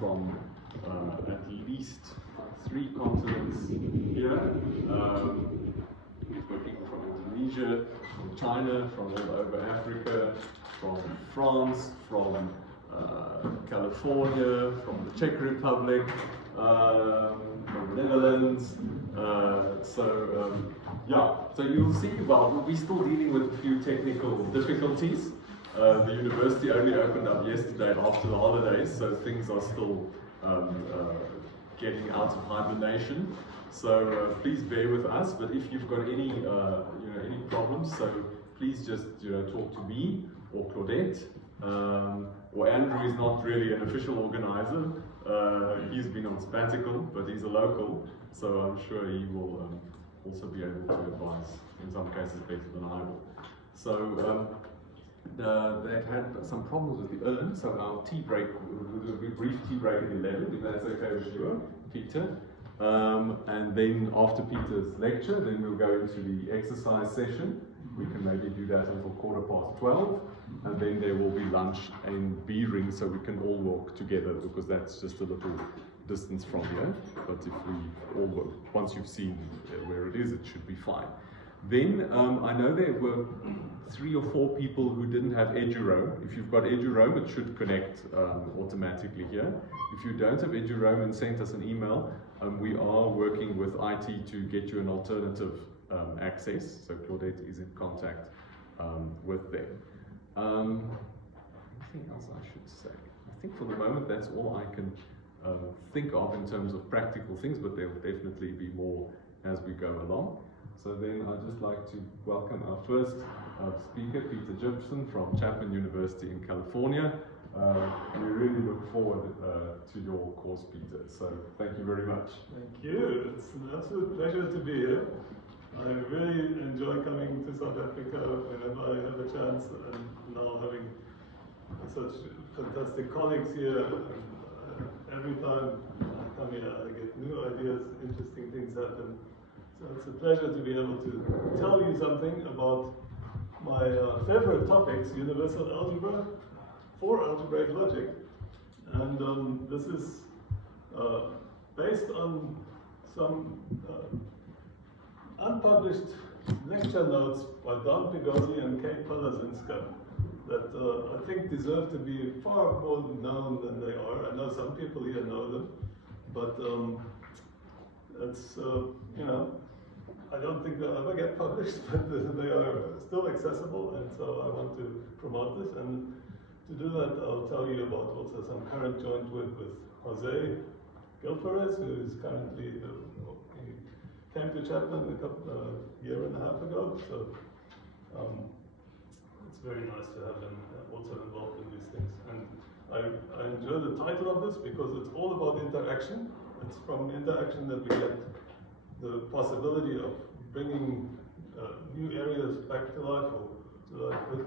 from at least 3 continents here. Working from Indonesia, from China, from all over Africa, from France, from California, from the Czech Republic, from the Netherlands. Yeah, so you'll see, well, we're still dealing with a few technical difficulties. The university only opened up yesterday after the holidays, so things are still getting out of hibernation. So please bear with us. But if you've got any any problems, so please just talk to me or Claudette. Or Andrew is not really an official organizer. He's been on sabbatical, but he's a local, so I'm sure he will also be able to advise, in some cases better than I will. So they've had some problems with the urn, so our tea break, we'll do a brief tea break at 11, if that's okay with you, Peter. And then after Peter's lecture, then we'll go into the exercise session. We can maybe do that until 12:15, and then there will be lunch and beering, so we can all walk together, because that's just a little distance from here. But if we all work, once you've seen where it is, it should be fine. Then I know there were 3 or 4 people who didn't have EduRoam. If you've got EduRoam, it should connect automatically here. If you don't have EduRoam and sent us an email, we are working with IT to get you an alternative access. So Claudette is in contact with them. Anything else I should say? I think for the moment that's all I can think of in terms of practical things, but there will definitely be more as we go along. So then I'd just like to welcome our first speaker, Peter Jipsen from Chapman University in California. We really look forward to your course, Peter. So thank you very much. Thank you. It's an absolute pleasure to be here. I really enjoy coming to South Africa whenever I have a chance, and now having such fantastic colleagues here. Every time I come here, I get new ideas, interesting things happen. So it's a pleasure to be able to tell you something about my favorite topics, universal algebra for algebraic logic. And this is based on some unpublished lecture notes by Don Pigosi and Kate Palazinska that I think deserve to be far more known than they are. I know some people here know them, but it's, I don't think they'll ever get published, but they are still accessible, and so I want to promote this. And to do that, I'll tell you about also some current joint work with Jose Gilferez, who is currently, he came to Chapman a year and a half ago, so it's very nice to have them also involved in these things. And I enjoy the title of this because it's all about interaction. It's from interaction that we get the possibility of bringing new areas back to life, or to life with,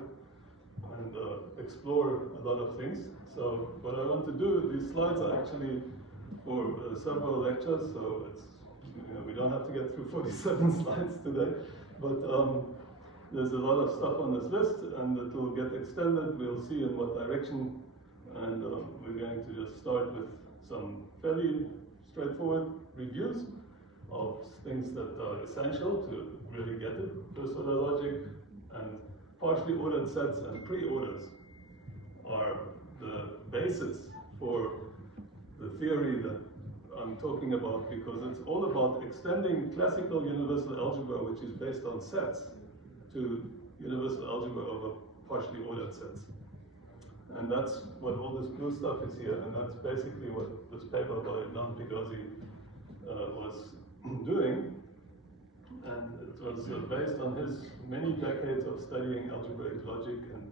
and explore a lot of things. So what I want to do, these slides are actually for several lectures, so it's, we don't have to get through 47 slides today, but there's a lot of stuff on this list, and it will get extended. We'll see in what direction, and we're going to just start with some fairly straightforward reviews of things that are essential to really get it. First order logic and partially ordered sets and pre-orders are the basis for the theory that I'm talking about, because it's all about extending classical universal algebra, which is based on sets, to universal algebra over partially ordered sets. And that's what all this blue stuff is here, and that's basically what this paper by Don Pigosi was doing. And it was based on his many decades of studying algebraic logic and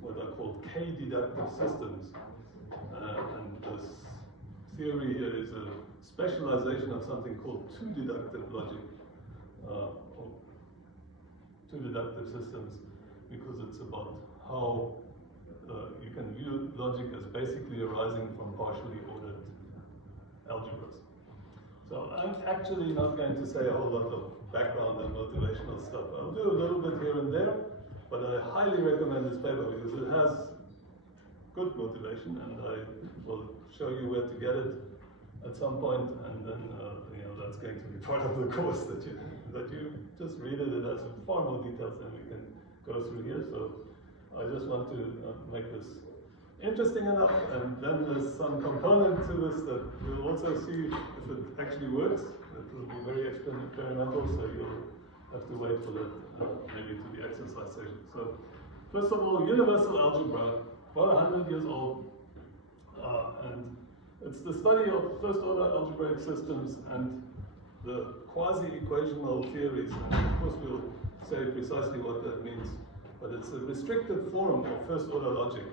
what are called K-deductive systems. And this theory here is a specialization of something called two-deductive logic, or two-deductive systems, because it's about how you can view logic as basically arising from partially ordered algebras. So I'm actually not going to say a whole lot of background and motivational stuff. I'll do a little bit here and there, but I highly recommend this paper because it has good motivation, and I will will show you where to get it at some point, and then that's going to be part of the course that you just read it. It has far more details than we can go through here. So I just want to make this interesting enough, and then there's some component to this that we'll also see if it actually works. It will be very experimental, so you'll have to wait for that maybe to the exercise session. So first of all, universal algebra, about 100 years old, and it's the study of first-order algebraic systems and the quasi-equational theories, and of course we'll say precisely what that means, but it's a restricted form of first-order logic.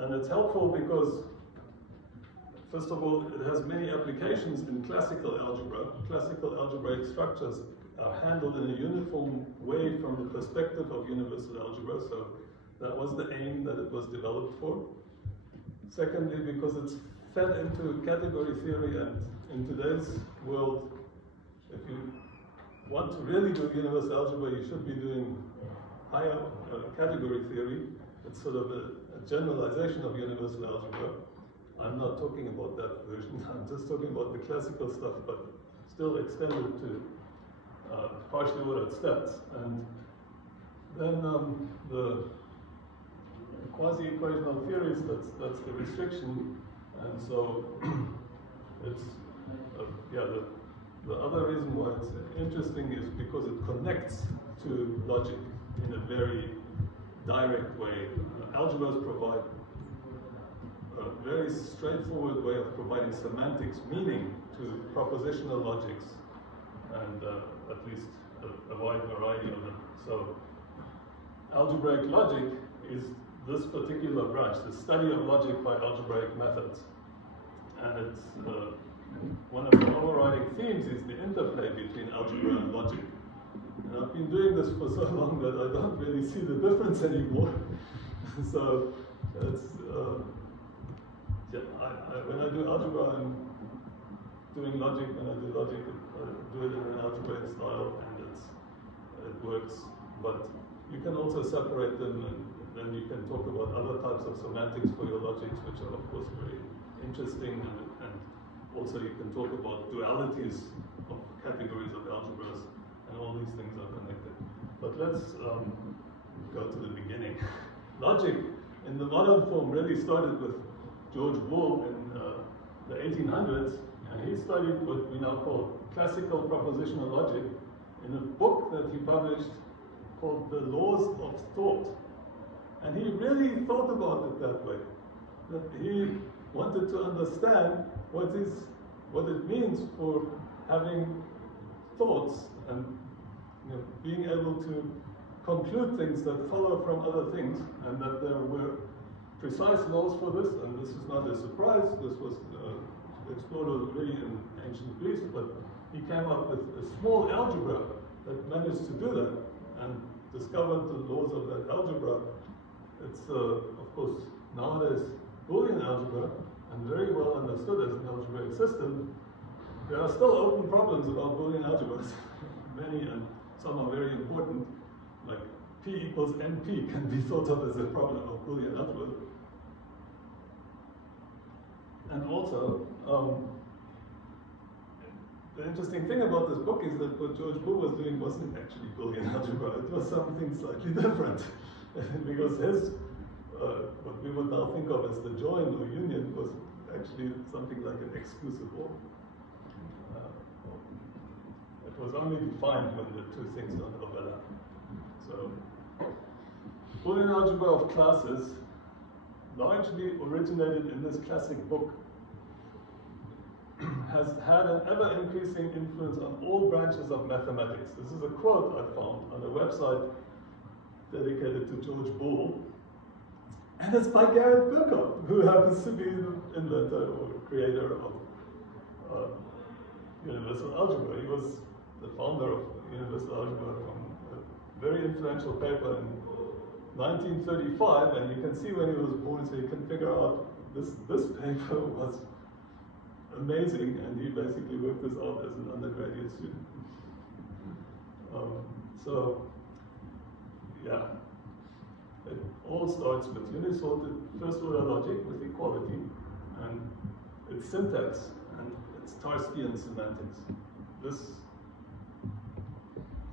And it's helpful because, first of all, it has many applications in classical algebra. Classical algebraic structures are handled in a uniform way from the perspective of universal algebra, so that was the aim that it was developed for. Secondly, because it's fed into category theory, and in today's world, if you want to really do universal algebra, you should be doing higher category theory. It's sort of a generalization of universal algebra. I'm not talking about that version, I'm just talking about the classical stuff, but still extended to partially ordered steps. And then the quasi-equational theories, that's the restriction. And so it's, the other reason why it's interesting is because it connects to logic in a very direct way. Algebras provide a very straightforward way of providing semantics meaning to propositional logics, and at least a wide variety of them. So algebraic logic is this particular branch, the study of logic by algebraic methods. And it's one of the overriding themes is the interplay between algebra and logic. And I've been doing this for so long that I don't really see the difference anymore. So it's, when I do algebra, I'm doing logic. When I do logic, I do it in an algebraic style, and it works. But you can also separate them, and then you can talk about other types of semantics for your logics, which are of course very interesting, and also you can talk about dualities of categories of algebras, and all these things are connected. But let's go to the beginning. Logic in the modern form really started with George Boole in the 1800s, and he studied what we now call classical propositional logic in a book that he published called The Laws of Thought. And he really thought about it that way, that he wanted to understand what it means for having thoughts and being able to conclude things that follow from other things, and that there were precise laws for this, and this is not a surprise. This was explored already in ancient Greece, but he came up with a small algebra that managed to do that and discovered the laws of that algebra. It's, of course, nowadays Boolean algebra, and very well understood as an algebraic system. There are still open problems about Boolean algebras, many, and some are very important, like P equals NP can be thought of as a problem of Boolean algebra. And also, the interesting thing about this book is that what George Boole was doing wasn't actually Boolean algebra, it was something slightly different. Because his, what we would now think of as the join or union, was actually something like an exclusive OR. It was only defined when the two things don't overlap. So, Boolean algebra of classes largely originated in this classic book, has had an ever-increasing influence on all branches of mathematics. This is a quote I found on a website dedicated to George Boole, and it's by Garrett Birkhoff, who happens to be the inventor or creator of universal algebra. He was the founder of universal algebra from a very influential paper in 1935, and you can see when he was born, so you can figure out this paper was amazing, and he basically worked this out as an undergraduate student. So, yeah. It all starts with unisorted first-order logic with equality, and its syntax and its Tarskian semantics. This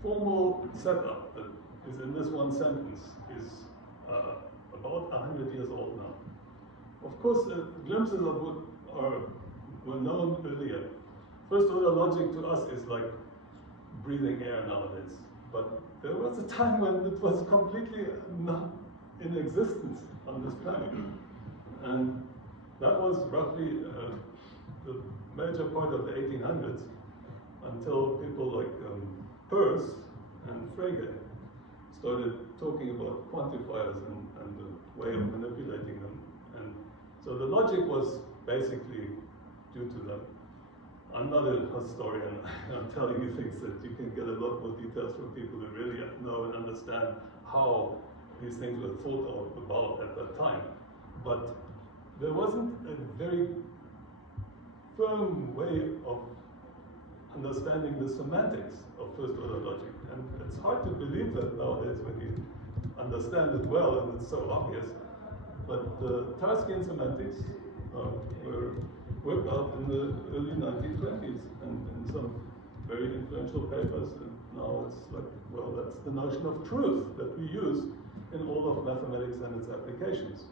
formal setup that is in this one sentence is about 100 years old now. Of course, glimpses of what were known earlier. First-order logic to us is like breathing air nowadays, but there was a time when it was completely not in existence on this planet. And that was roughly the major part of the 1800s until people like Peirce and Frege started talking about quantifiers and the way of manipulating them. And so the logic was basically due to them. I'm not a historian. I'm telling you things that you can get a lot more details from people who really know and understand how these things were thought about at that time. But there wasn't a very firm way of understanding the semantics of first-order logic. And it's hard to believe that nowadays when you understand it well and it's so obvious. But the Tarskian semantics were worked out in the early 1920s and in some very influential papers. And now it's like, well, that's the notion of truth that we use in all of mathematics and its applications.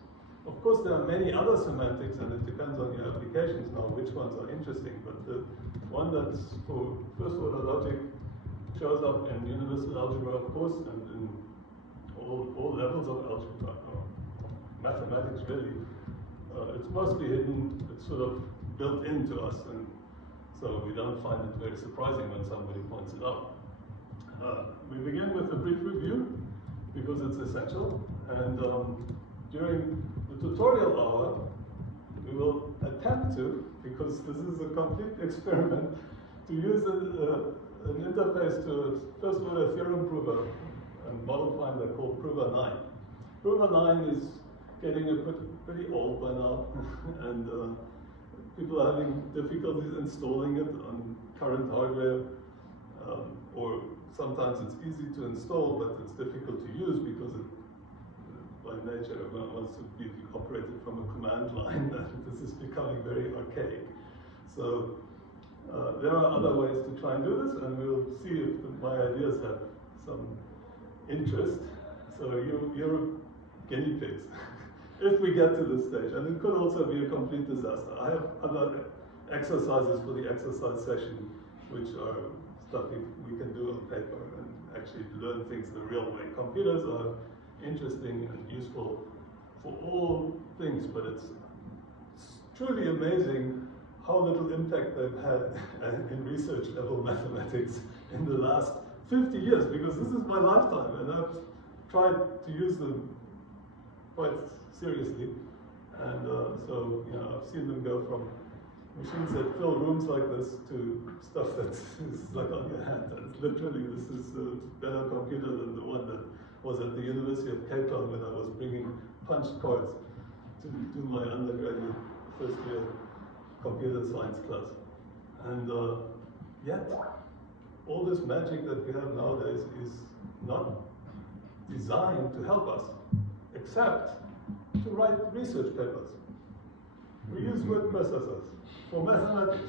Of course, there are many other semantics, and it depends on your applications now which ones are interesting. But the one that's for first-order logic shows up in universal algebra, of course, and in all levels of algebra, mathematics really. It's mostly hidden. It's sort of built into us, and so we don't find it very surprising when somebody points it out. We begin with a brief review because it's essential, and during the tutorial hour, we will attempt to, because this is a complete experiment, to use an interface to a first-order theorem prover and model finder called Prover 9. Prover 9 is getting a pretty old by now, and people are having difficulties installing it on current hardware, or sometimes it's easy to install, but it's difficult to use because it, by nature, wants to be operated from a command line. This is becoming very archaic. So there are other ways to try and do this, and we'll see if my ideas have some interest. So you're guinea pigs. If we get to this stage, and it could also be a complete disaster. I have other exercises for the exercise session, which are stuff we can do on paper and actually learn things the real way. Computers are interesting and useful for all things, but it's truly amazing how little impact they've had in research level mathematics in the last 50 years, because this is my lifetime, and I've tried to use them quite seriously, and so I've seen them go from machines that fill rooms like this to stuff that is like on your hand. And literally, this is a better computer than the one that was at the University of Cape Town when I was bringing punched cards to do my undergraduate first year computer science class. And yet, all this magic that we have nowadays is not designed to help us, except to write research papers. We use word processors for mathematics,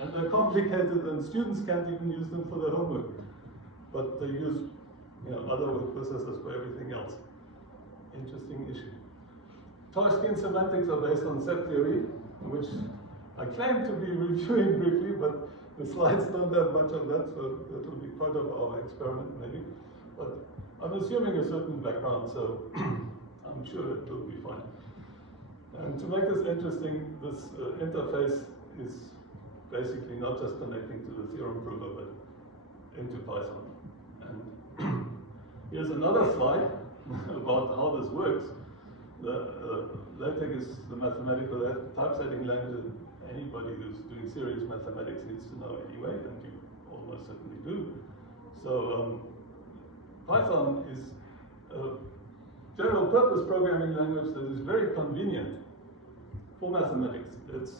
and they're complicated, and students can't even use them for their homework. But they use other word processors for everything else. Interesting issue. Tarskian semantics are based on set theory, which I claim to be reviewing briefly, but the slides don't have much of that, so that will be part of our experiment maybe. But I'm assuming a certain background, so I'm sure it will be fine. And to make this interesting, this interface is basically not just connecting to the theorem prover, but into Python. And here's another slide about how this works. The LaTeX is the mathematical typesetting language that anybody who's doing serious mathematics needs to know anyway, and you almost certainly do. So Python is a general purpose programming language that is very convenient for mathematics. It's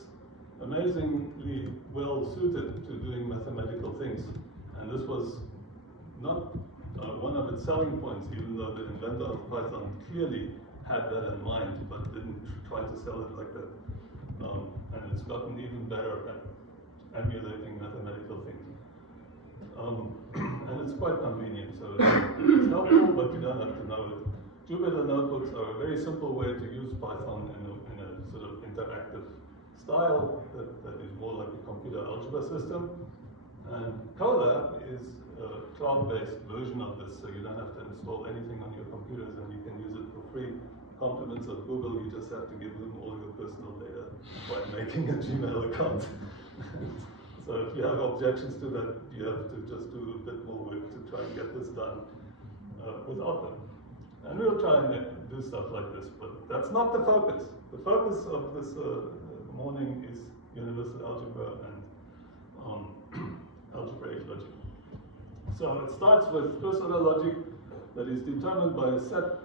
amazingly well suited to doing mathematical things. And this was not one of its selling points, even though the inventor of Python clearly had that in mind, but didn't try to sell it like that. And it's gotten even better at emulating mathematical thinking. And it's quite convenient, so it's helpful, but you don't have to know it. Jupyter notebooks are a very simple way to use Python in a sort of interactive style that is more like a computer algebra system. And Colab is a cloud-based version of this, so you don't have to install anything on your computers and you can use it for free. Compliments of Google, you just have to give them all your personal data by making a Gmail account. So if you have objections to that, you have to just do a bit more work to try and get this done without them. And we'll try and do stuff like this, but that's not the focus. The focus of this morning is universal algebra and algebraic logic. So it starts with first-order logic that is determined by a set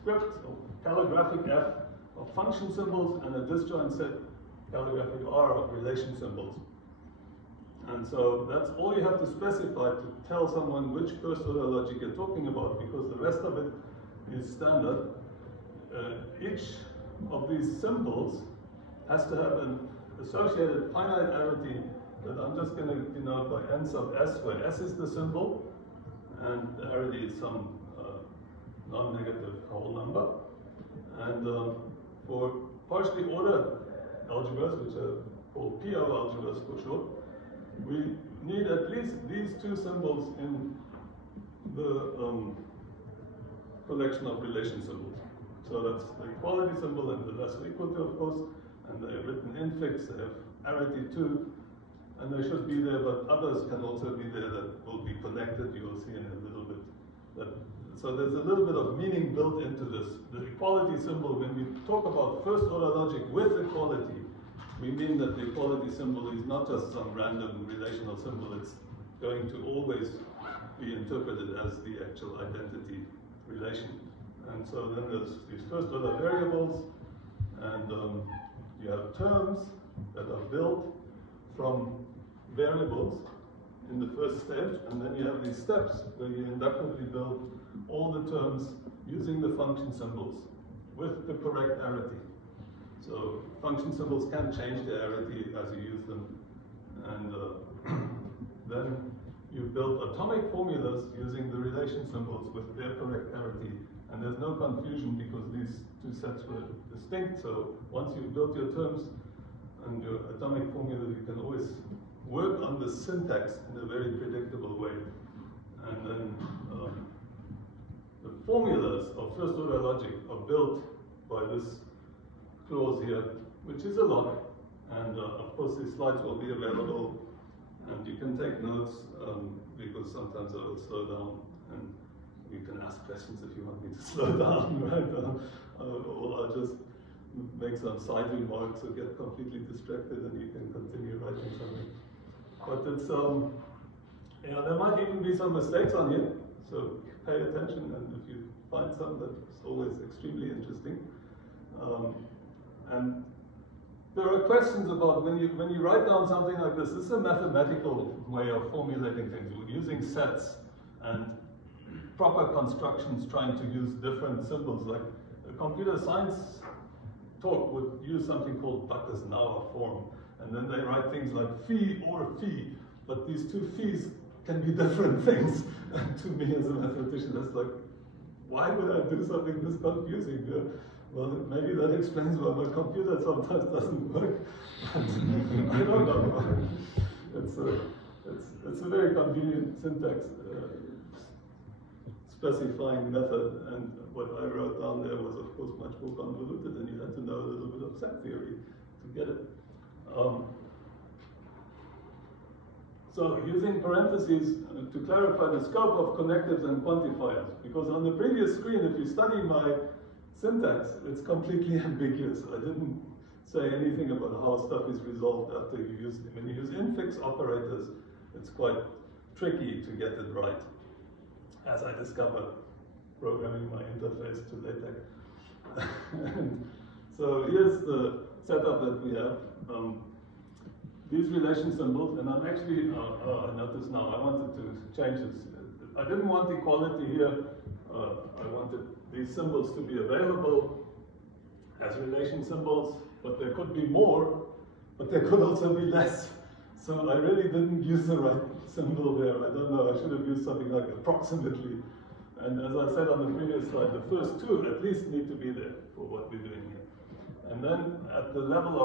script or calligraphic F of function symbols and a disjoint set calligraphic R of relation symbols. And so that's all you have to specify to tell someone which first-order logic you're talking about, because the rest of it is standard. Each of these symbols has to have an associated finite arity that I'm just going to denote by n sub s, where s is the symbol, and the arity is some non-negative whole number. And for partially ordered algebras, which are called PO algebras for short, we need at least these two symbols in the collection of relation symbols. So that's the equality symbol and the less equal to, of course, and they're written infix, they have arity too, and they should be there, but others can also be there that will be connected, you will see in a little bit. So there's a little bit of meaning built into this. The equality symbol, when we talk about first order logic with equality, we mean that the equality symbol is not just some random relational symbol, it's going to always be interpreted as the actual identity relation. And so then there's these first order variables, and you have terms that are built from variables in the first stage, and then you have these steps where you inductively build all the terms using the function symbols with the correct arity. So function symbols can change their arity as you use them, and then you build atomic formulas using the relation symbols with their correct arity, and there's no confusion because these two sets were distinct. So once you've built your terms and your atomic formula, you can always work on the syntax in a very predictable way. And then the formulas of first order logic are built by this clause here, which is a lot. And of course, these slides will be available, and you can take notes because sometimes I will slow down, and you can ask questions if you want me to slow down, right? Or I'll just make some side remarks or get completely distracted, and you can continue writing something. But it's yeah, there might even be some mistakes on here, so pay attention, and if you find some, that's always extremely interesting. And there are questions about when you write down something like this. This is a mathematical way of formulating things. We're using sets and proper constructions, trying to use different symbols. Like a computer science talk would use something called Buckers-Nauer form, and then they write things like phi or phi, but these two phis can be different things. And to me as a mathematician, that's like, why would I do something this confusing? Well, maybe that explains why my computer sometimes doesn't work. I don't know. It's a very convenient syntax specifying method, and what I wrote down there was, of course, much more convoluted, and you had to know a little bit of set theory to get it. So using parentheses to clarify the scope of connectives and quantifiers, because on the previous screen, if you study my syntax, it's completely ambiguous. I didn't say anything about how stuff is resolved after you use it. When you use infix operators, it's quite tricky to get it right, as I discovered programming my interface to LaTeX. So here's the setup that we have. These relation symbols, and I'm actually, I notice now, I wanted to change this. I didn't want equality here. I wanted these symbols to be available as relation symbols, but there could be more, but there could also be less. So I really didn't use the right symbol there. I don't know, I should have used something like approximately. And as I said on the previous slide, the first two at least need to be there for what we're doing here. And then at the level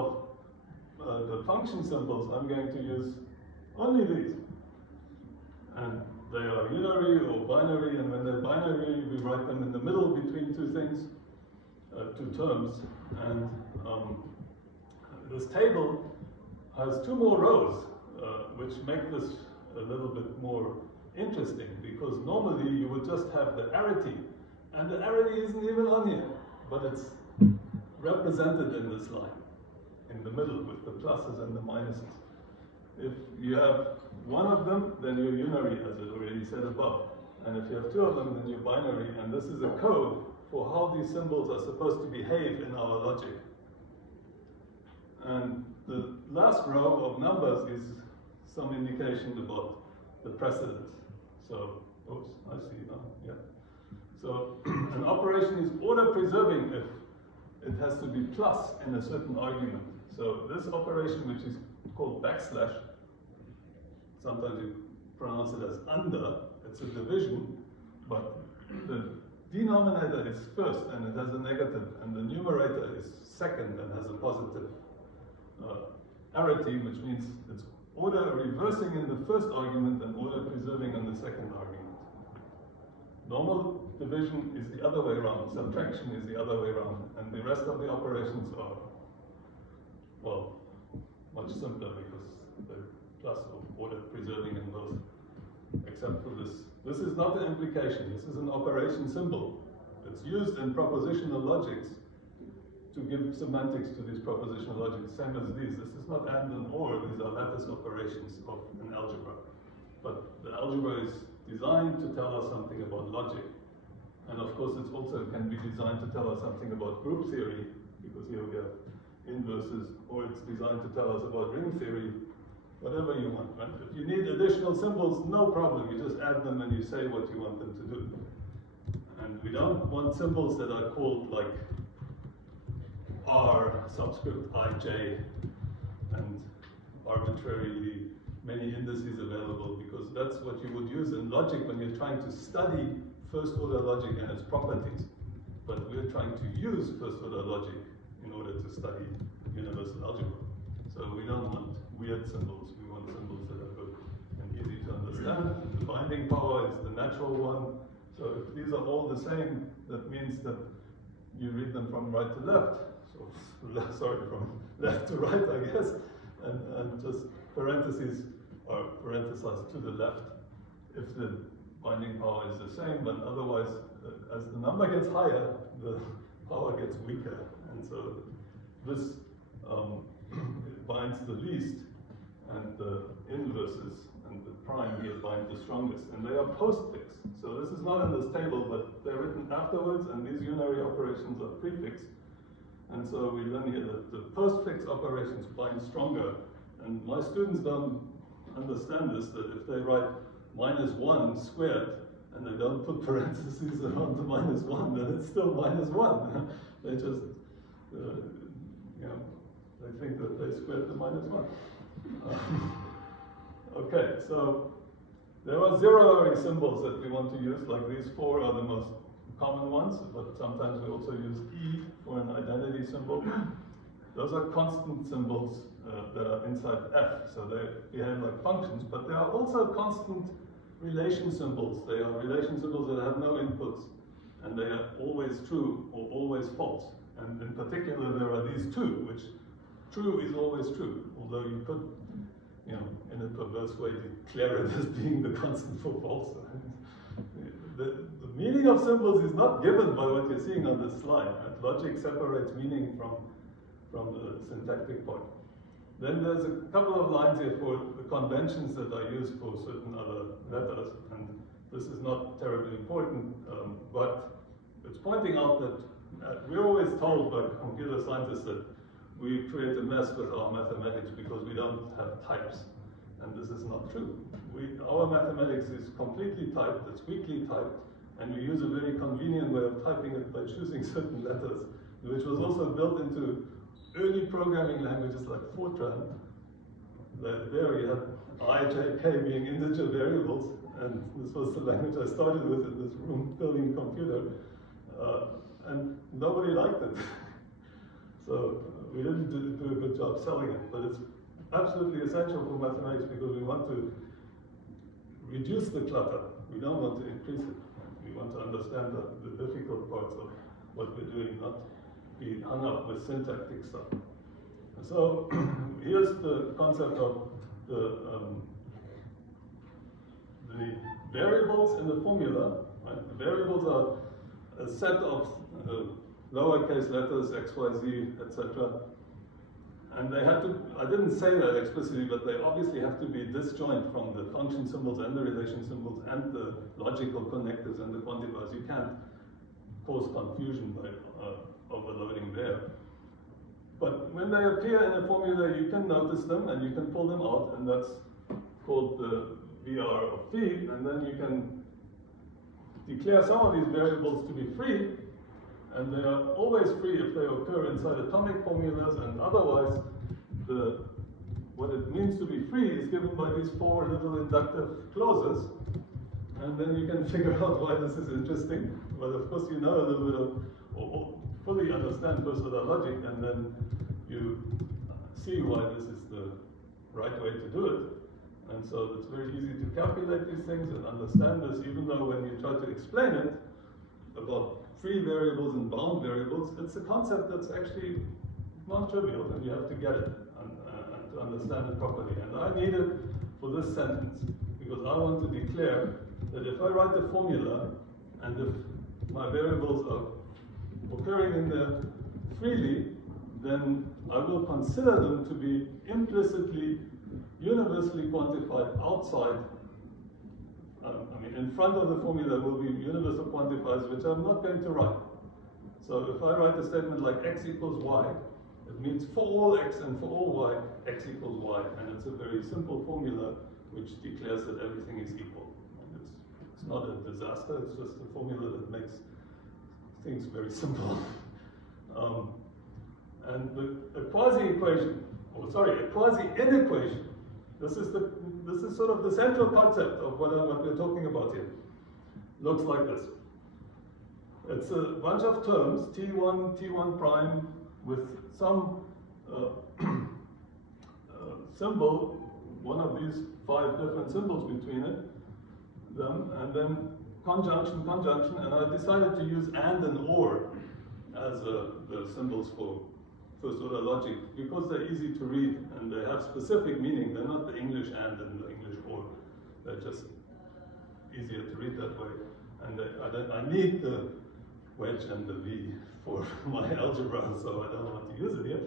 of the function symbols, I'm going to use only these. And they are unary or binary, and when they're binary, we write them in the middle between two things, two terms. And this table has two more rows, which make this a little bit more interesting, because normally you would just have the arity, and the arity isn't even on here, but it's represented in this line, in the middle, with the pluses and the minuses. If you have one of them, then you're unary, as it already said above. And if you have two of them, then you're binary, and this is a code for how these symbols are supposed to behave in our logic. And the last row of numbers is some indication about the precedence. So, oops, I see now, yeah. So, an operation is order preserving if it has to be plus in a certain argument. So, this operation, which is called backslash, sometimes you pronounce it as under, it's a division, but the denominator is first and it has a negative, and the numerator is second and has a positive arity, which means it's order reversing in the first argument and order preserving in the second argument. Normal division is the other way around, subtraction is the other way around, and the rest of the operations are, well, much simpler because they're plus or order preserving in both, except for this. This is not an implication, this is an operation symbol. It's used in propositional logics to give semantics to these propositional logics, same as these. This is not and and or, these are lattice operations of an algebra. But the algebra is designed to tell us something about logic. And of course, it also can be designed to tell us something about group theory, because here we have inverses, or it's designed to tell us about ring theory, whatever you want, right? If you need additional symbols, no problem, you just add them and you say what you want them to do. And we don't want symbols that are called like R subscript ij and arbitrarily many indices available, because that's what you would use in logic when you're trying to study first order logic and its properties. But we're trying to use first order logic in order to study universal algebra. So we don't want weird symbols, we want symbols that are good and easy to understand. The binding power is the natural one. So if these are all the same, that means that you read them from right to left. Sorry, from left to right, I guess, and just parentheses are parenthesized to the left if the binding power is the same, but otherwise, as the number gets higher, the power gets weaker, and so this binds the least, and the inverses and the prime here bind the strongest, and they are postfix. So this is not in this table, but they're written afterwards, and these unary operations are prefixed. And so we learn here that the postfix operations bind stronger. And my students don't understand this, that if they write -1 squared and they don't put parentheses around the -1, then it's still -1. They just, they think that they squared the -1. Okay, so there are zero-ary symbols that we want to use, like these four are the most common ones, but sometimes we also use E for an identity symbol. Those are constant symbols that are inside F, so they behave like functions, but there are also constant relation symbols. They are relation symbols that have no inputs, and they are always true or always false. And in particular, there are these two, which true is always true, although you could, in a perverse way, declare it as being the constant for false. The meaning of symbols is not given by what you're seeing on this slide. Right? Logic separates meaning from the syntactic part. Then there's a couple of lines here for the conventions that are used for certain other letters, and this is not terribly important, but it's pointing out that we're always told by computer scientists that we create a mess with our mathematics because we don't have types. and this is not true. Our mathematics is completely typed, it's weakly typed, and we use a very convenient way of typing it by choosing certain letters, which was also built into early programming languages like Fortran. There you had I, J, K being integer variables, and this was the language I started with in this room building a computer, and nobody liked it. So we didn't do a good job selling it, but it's absolutely essential for mathematics because we want to reduce the clutter. We don't want to increase it. We want to understand the difficult parts of what we're doing, not be hung up with syntactic stuff. So here's the concept of the variables in the formula. Right? The variables are a set of lowercase letters, X, Y, Z, etc. And they have to, I didn't say that explicitly, but they obviously have to be disjoint from the function symbols and the relation symbols and the logical connectors and the quantifiers. You can't cause confusion by overloading there. But when they appear in a formula, you can notice them and you can pull them out, and that's called the VR of phi, and then you can declare some of these variables to be free, and they are always free if they occur inside atomic formulas, and otherwise what it means to be free is given by these four little inductive clauses, and then you can figure out why this is interesting. But of course you know a little bit of, or fully understand first of the logic, and then you see why this is the right way to do it. And so it's very easy to calculate these things and understand this, even though when you try to explain it about free variables and bound variables, it's a concept that's actually non-trivial, and you have to get it and to understand it properly. And I need it for this sentence, because I want to declare that if I write a formula, and if my variables are occurring in there freely, then I will consider them to be implicitly, universally quantified outside. In front of the formula will be universal quantifiers, which I'm not going to write. So if I write a statement like x equals y, it means for all x and for all y, x equals y. And it's a very simple formula which declares that everything is equal. And it's not a disaster, it's just a formula that makes things very simple. And a quasi-equation, or sorry, a quasi-inequation, this is sort of the central concept of what we're talking about here. Looks like this. It's a bunch of terms, T1, T1 prime, with some symbol, one of these 5 different symbols between them, and then conjunction, and I decided to use and or as the symbols for first order logic, because they're easy to read and they have specific meaning. They're not the English and the English or. They're just easier to read that way. And I need the wedge and the V for my algebra, so I don't want to use it here.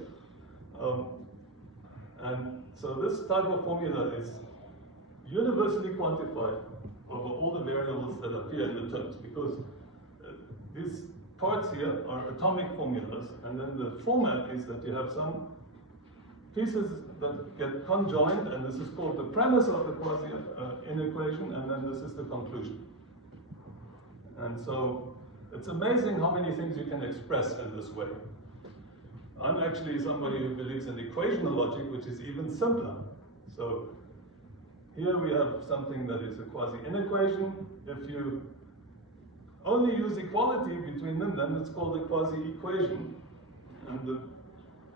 And so this type of formula is universally quantified over all the variables that appear in the terms, because these parts here are atomic formulas, and then the format is that you have some pieces that get conjoined, and this is called the premise of the quasi-inequation, and then this is the conclusion. And so it's amazing how many things you can express in this way. I'm actually somebody who believes in equational logic, which is even simpler. So here we have something that is a quasi-inequation. If you only use equality between them, then it's called a quasi-equation. And the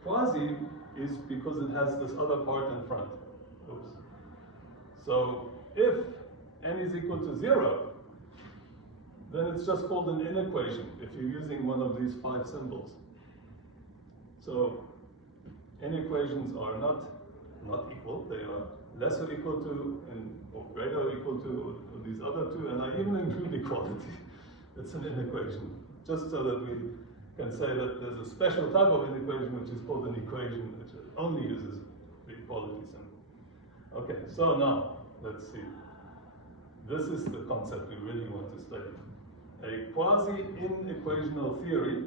quasi is because it has this other part in front. Oops. So if n is equal to 0, then it's just called an inequation if you're using one of these 5 symbols. So inequations are not equal, they are lesser equal to or greater or equal to these other 2, and I even include equality. It's an inequation, just so that we can say that there's a special type of inequation which is called an equation which only uses the equality symbol. Okay, so now let's see. This is the concept we really want to study. A quasi-inequational theory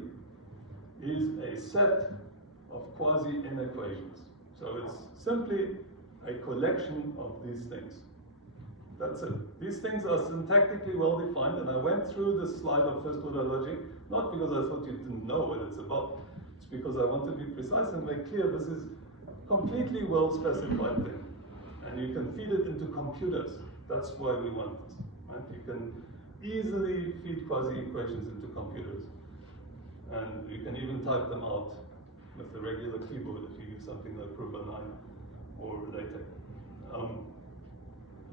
is a set of quasi-inequations. So it's simply a collection of these things. That's it. These things are syntactically well defined, and I went through this slide of first order logic, not because I thought you didn't know what it's about, it's because I want to be precise and make clear this is completely well specified thing. And you can feed it into computers. That's why we want this. Right? You can easily feed quasi-equations into computers. And you can even type them out with the regular keyboard if you use something like Prover 9 or LaTeX.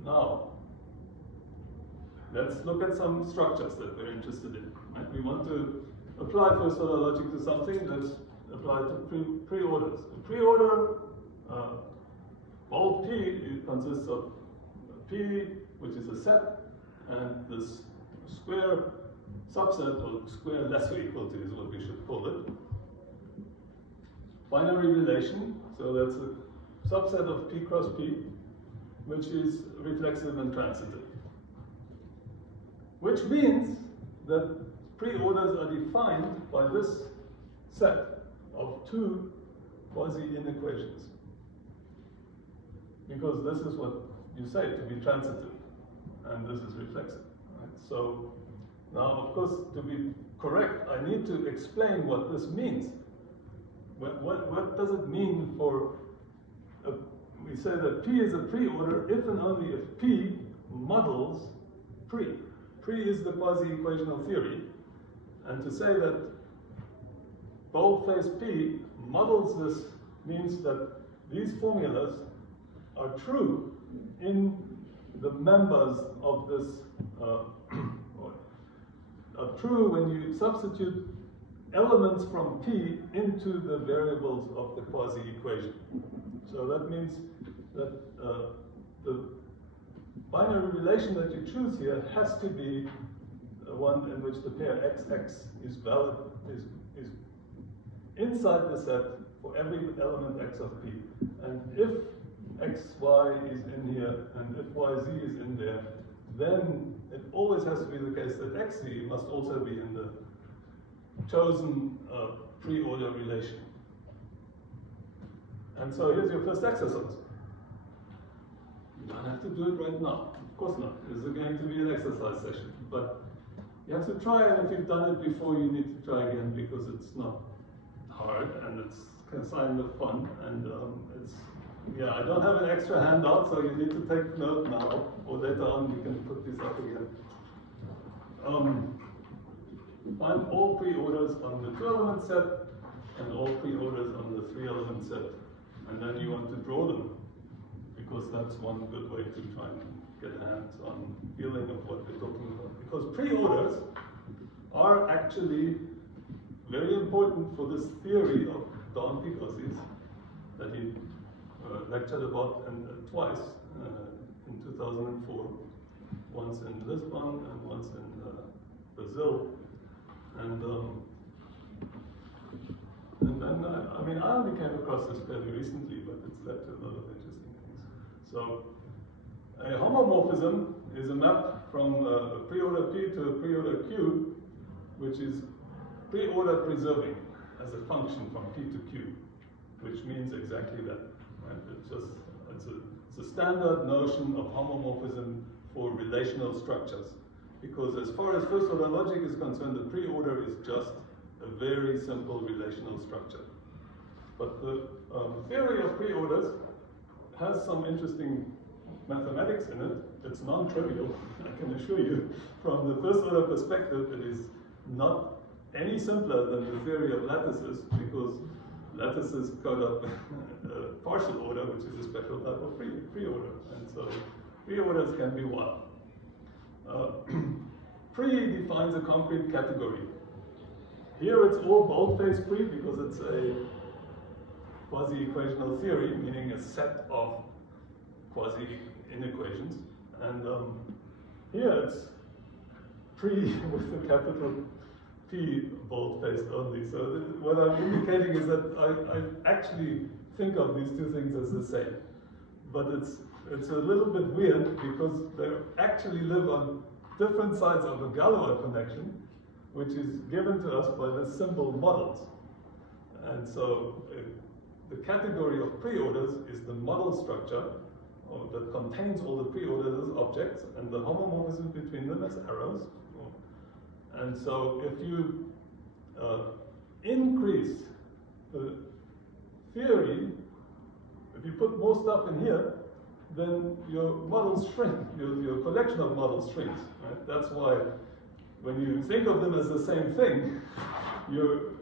Now, let's look at some structures that we're interested in. Right? We want to apply first order logic to something. Let's apply it to pre-orders. A pre-order, bold P, it consists of P, which is a set, and this square subset, or square less or equal to is what we should call it. Binary relation, so that's a subset of P cross P, which is reflexive and transitive. Which means that pre-orders are defined by this set of two quasi-inequations. Because this is what you say to be transitive, and this is reflexive. Right? So now, of course, to be correct, I need to explain what this means. What does it mean for, we say that P is a pre-order if and only if P models pre. Pre is the quasi-equational theory, and to say that boldface P models this means that these formulas are true in the members of this, are true when you substitute elements from P into the variables of the quasi-equation. So that means that the binary relation that you choose here has to be one in which the pair XX is valid, is inside the set for every element X of P. And if XY is in here and if YZ is in there, then it always has to be the case that XZ must also be in the chosen pre-order relation. And so here's your first exercise. You don't have to do it right now. Of course not. This is going to be an exercise session. But you have to try, and if you've done it before, you need to try again because it's not hard and it's kind of fun. And it's, yeah, I don't have an extra handout, so you need to take note now, or later on you can put this up again. Find all pre-orders on the 2-element set and all pre-orders on the 3-element set. And then you want to draw them, because that's one good way to try and get a hands-on feeling of what we're talking about. Because pre-orders are actually very important for this theory of Don Picosi's that he lectured about twice in 2004, once in Lisbon and once in Brazil. And then, I mean, I only came across this fairly recently, but it's led to a lot of interesting things. So, a homomorphism is a map from a pre-order P to a pre-order Q, which is pre-order preserving as a function from P to Q, which means exactly that. Right? It's a standard notion of homomorphism for relational structures. Because as far as first order logic is concerned, the pre-order is just a very simple relational structure. But the theory of pre-orders has some interesting mathematics in it. It's non-trivial, I can assure you. From the first order perspective, it is not any simpler than the theory of lattices, because lattices code up partial order, which is a special type of pre-order. And so pre-orders can be wild. Pre defines a concrete category. Here it's all boldface pre because it's a quasi-equational theory, meaning a set of quasi-inequations. And here it's pre with a capital P boldface only. So what I'm indicating is that I actually think of these two things as the same. But it's a little bit weird because they actually live on different sides of a Galois connection, which is given to us by the symbol models. And so the category of preorders is the model structure that contains all the preorders as objects, and the homomorphism between them as arrows. And so if you increase the theory, if you put more stuff in here, then your models shrink, your collection of models shrinks. Right? That's why when you think of them as the same thing, you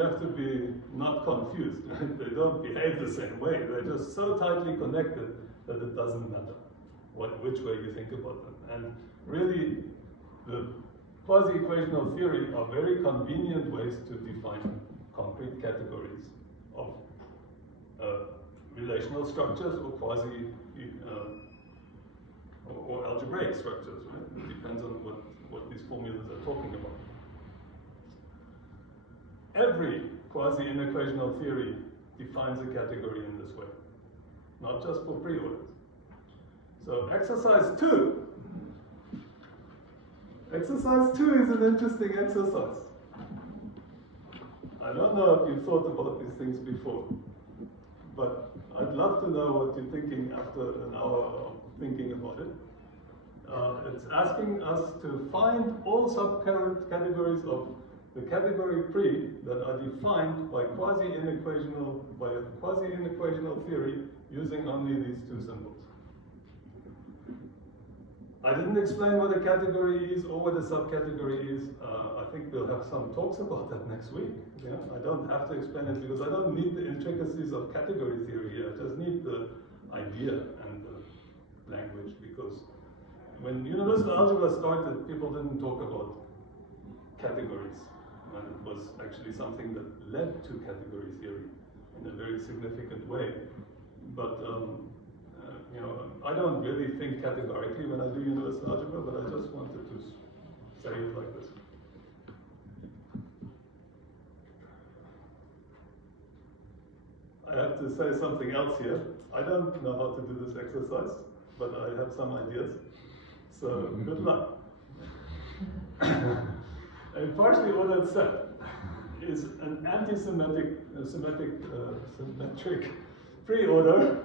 have to be not confused. Right? They don't behave the same way. They're just so tightly connected that it doesn't matter which way you think about them. And really, the quasi-equational theory are very convenient ways to define concrete categories of relational structures or or algebraic structures. Right? It depends on what these formulas are talking about. Every quasi-inequational theory defines a category in this way, not just for preorders. So exercise 2. Exercise 2 is an interesting exercise. I don't know if you've thought about these things before, but I'd love to know what you're thinking after an hour of thinking about it. It's asking us to find all subcategories of the category pre that are defined by a quasi-inequational theory using only these two symbols. I didn't explain what a category is or what a subcategory is. I think we'll have some talks about that next week. Yeah? I don't have to explain it because I don't need the intricacies of category theory here. I just need the idea and the language, because when universal algebra started, people didn't talk about categories. And it was actually something that led to category theory in a very significant way. But I don't really think categorically when I do universal algebra, but I just wanted to say it like this. I have to say something else here. I don't know how to do this exercise, but I have some ideas. So good luck. A partially ordered set is an anti-symmetric symmetric preorder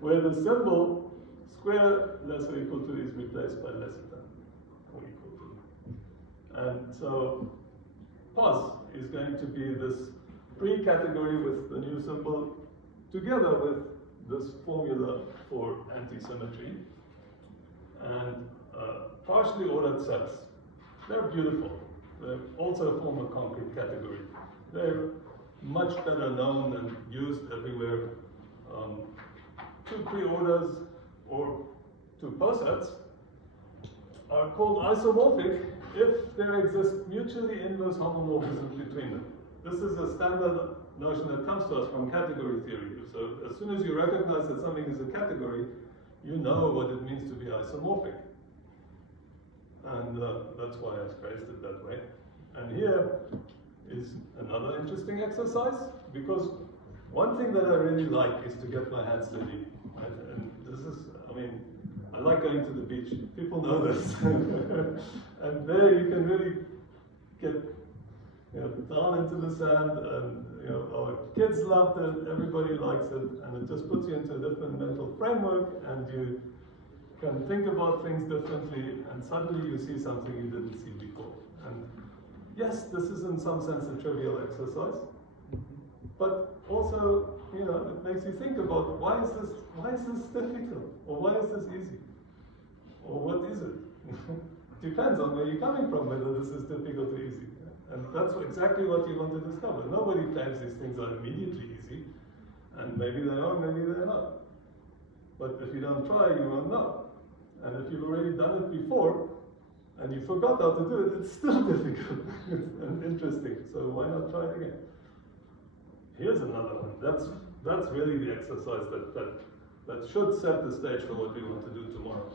where the symbol square less or equal to is replaced by less than or equal to. And so pos is going to be this pre-category with the new symbol together with this formula for anti-symmetry. And partially ordered sets, they're beautiful. They also form a concrete category. They're much better known and used everywhere. Two preorders or two posets are called isomorphic if there exists mutually inverse homomorphisms between them. This is a standard notion that comes to us from category theory. So as soon as you recognize that something is a category, you know what it means to be isomorphic. And that's why I've phrased it that way. And here is another interesting exercise, because one thing that I really like is to get my hands dirty. Right? And this is, I like going to the beach. People know this. And there you can really get down into the sand, and our kids loved it, everybody likes it, and it just puts you into a different mental framework, and you can think about things differently, and suddenly you see something you didn't see before. And yes, this is in some sense a trivial exercise, but also, it makes you think about why is this difficult, or why is this easy, or what is it? Depends on where you're coming from, whether this is difficult or easy. And that's exactly what you want to discover. Nobody claims these things are immediately easy, and maybe they are, maybe they're not. But if you don't try, you won't know. And if you've already done it before, and you forgot how to do it, it's still difficult and interesting. So why not try it again? Here's another one. That's really the exercise that should set the stage for what we want to do tomorrow.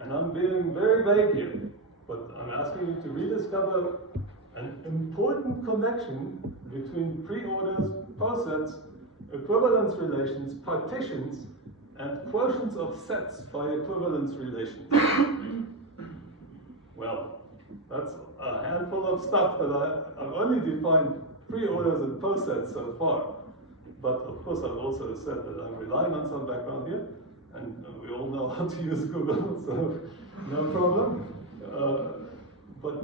And I'm being very vague here, but I'm asking you to rediscover an important connection between preorders, posets, equivalence relations, partitions, and quotients of sets by equivalence relations. Well, that's a handful of stuff that I've only defined pre-orders and post-sets so far. But of course, I've also said that I'm relying on some background here, and we all know how to use Google, so no problem. But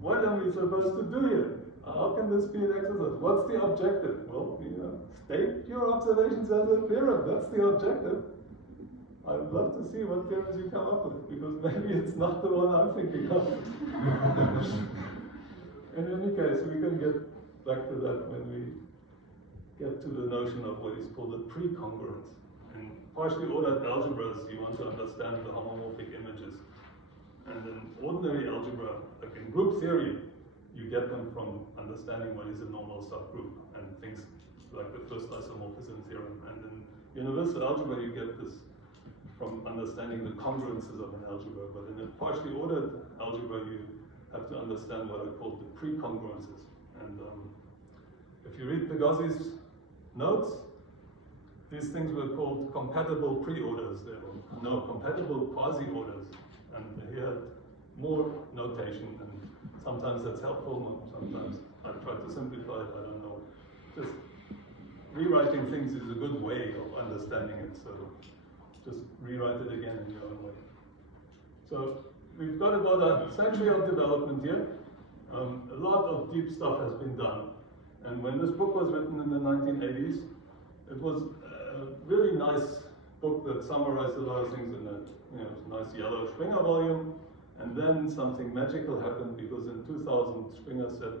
what are we supposed to do here? How can this be an exercise? What's the objective? Well, state your observations as a theorem. That's the objective. I'd love to see what theorems you come up with, because maybe it's not the one I'm thinking of. In any case, we can get back to that when we get to the notion of what is called a precongruence. In partially ordered algebras, you want to understand the homomorphic images. And in ordinary algebra, like in group theory, you get them from understanding what is a normal subgroup and things like the first isomorphism theorem. And in universal algebra, you get this from understanding the congruences of an algebra. But in a partially ordered algebra, you have to understand what are called the precongruences. And if you read Pegasi's notes, these things were called compatible pre-orders. There were no compatible quasi-orders. And he had more notation, and sometimes that's helpful, sometimes I've tried to simplify it, I don't know. Just rewriting things is a good way of understanding it, so just rewrite it again in your own way. So we've got about a century of development here. A lot of deep stuff has been done. And when this book was written in the 1980s, it was a really nice book that summarized a lot of things in a nice yellow Springer volume. And then something magical happened, because in 2000, Springer said,